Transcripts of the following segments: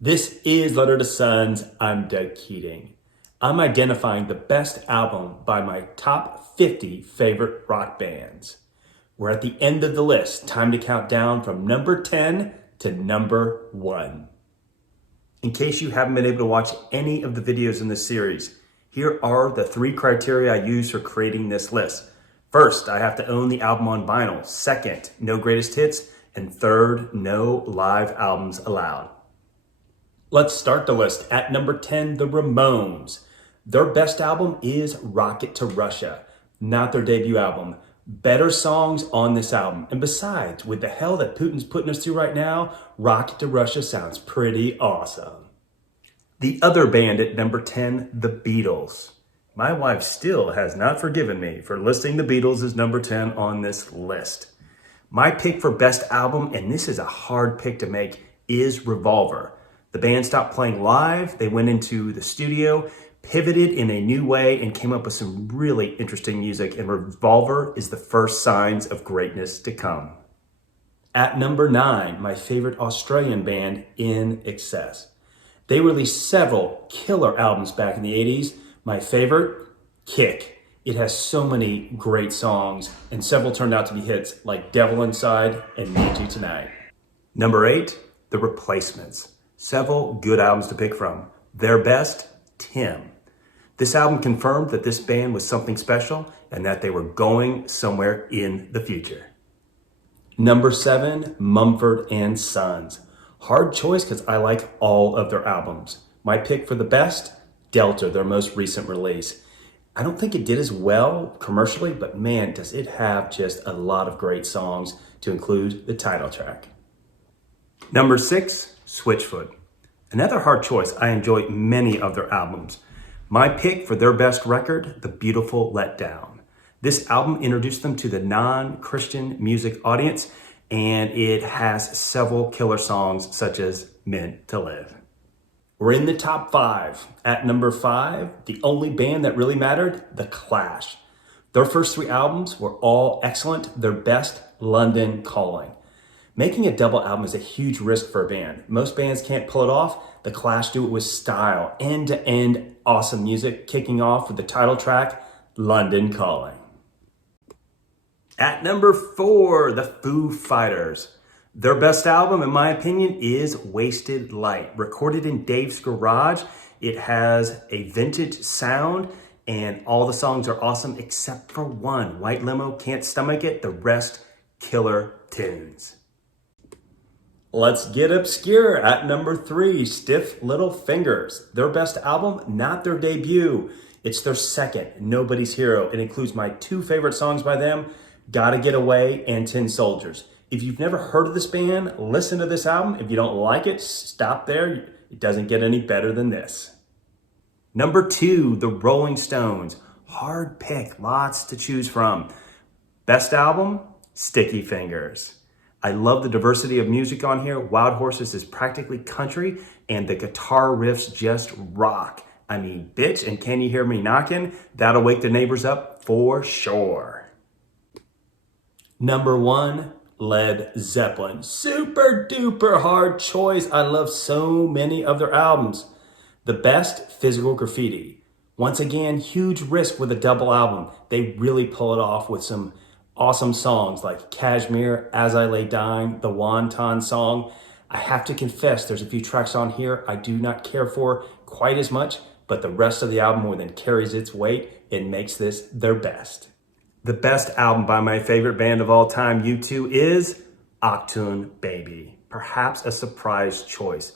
This is Letter to Sons. I'm Doug Keating. I'm identifying the best album by my top 50 favorite rock bands. We're at the end of the list. Time to count down from number 10 to number 1. In case you haven't been able to watch any of the videos in this series, here are the 3 criteria I use for creating this list. First, I have to own the album on vinyl. Second, no greatest hits. And third, no live albums allowed. Let's start the list. At number 10, the Ramones. Their best album is Rocket to Russia, not their debut album. Better songs on this album. And besides, with the hell that Putin's putting us through right now, Rocket to Russia sounds pretty awesome. The other band at number 10, the Beatles. My wife still has not forgiven me for listing the Beatles as number 10 on this list. My pick for best album, and this is a hard pick to make, is Revolver. The band stopped playing live, they went into the studio, pivoted in a new way, and came up with some really interesting music, and Revolver is the first signs of greatness to come. At number 9, my favorite Australian band, INXS. They released several killer albums back in the 80s. My favorite, Kick. It has so many great songs, and several turned out to be hits like Devil Inside and Need You Tonight. Number 8, The Replacements. Several good albums to pick from. Their best, Tim. This album confirmed that this band was something special and that they were going somewhere in the future. Number 7, Mumford and Sons. Hard choice because I like all of their albums. My pick for the best, Delta, their most recent release. I don't think it did as well commercially, but man, does it have just a lot of great songs to include the title track. Number 6, Switchfoot. Another hard choice. I enjoy many of their albums. My pick for their best record, The Beautiful Letdown. This album introduced them to the non-Christian music audience, and it has several killer songs such as Meant to Live. We're in the top 5. At number 5, the only band that really mattered, The Clash. Their first 3 albums were all excellent. Their best, London Calling. Making a double album is a huge risk for a band. Most bands can't pull it off. The Clash do it with style. End-to-end awesome music, kicking off with the title track, London Calling. At number 4, the Foo Fighters. Their best album, in my opinion, is Wasted Light. Recorded in Dave's garage, it has a vintage sound, and all the songs are awesome except for one. White Limo, Can't Stomach It. The rest, killer tunes. Let's get obscure. At number 3, Stiff Little Fingers. Their best album, not their debut. It's their second, Nobody's Hero. It includes my 2 favorite songs by them, Gotta Get Away and Tin Soldiers. If you've never heard of this band, listen to this album. If you don't like it, stop there. It doesn't get any better than this. Number 2, the Rolling Stones. Hard pick, lots to choose from. Best album, Sticky Fingers. I love the diversity of music on here. Wild Horses is practically country, and the guitar riffs just rock. I mean, bitch, and Can You Hear Me Knocking? That'll wake the neighbors up for sure. Number 1, Led Zeppelin. Super duper hard choice. I love so many of their albums. The best, Physical Graffiti. Once again, huge risk with a double album. They really pull it off with some awesome songs like Kashmir, As I Lay Dying, the Wonton song. I have to confess, there's a few tracks on here I do not care for quite as much, but the rest of the album more than carries its weight and makes this their best. The best album by my favorite band of all time, U2, is Achtung Baby. Perhaps a surprise choice.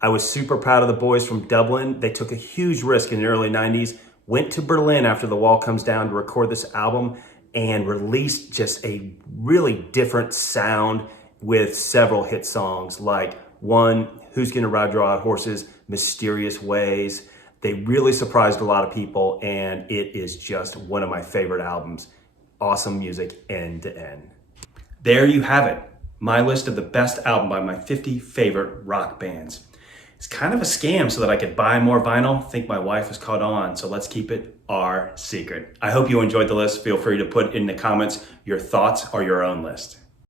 I was super proud of the boys from Dublin. They took a huge risk in the early 90s, went to Berlin after the wall comes down to record this album, and released just a really different sound with several hit songs like one, Who's Gonna Ride Your Wild Horses, Mysterious Ways. They really surprised a lot of people, and it is just one of my favorite albums. Awesome music end to end. There you have it, my list of the best album by my 50 favorite rock bands. It's kind of a scam so that I could buy more vinyl. I think my wife has caught on, so let's keep it our secret. I hope you enjoyed the list. Feel free to put in the comments your thoughts or your own list.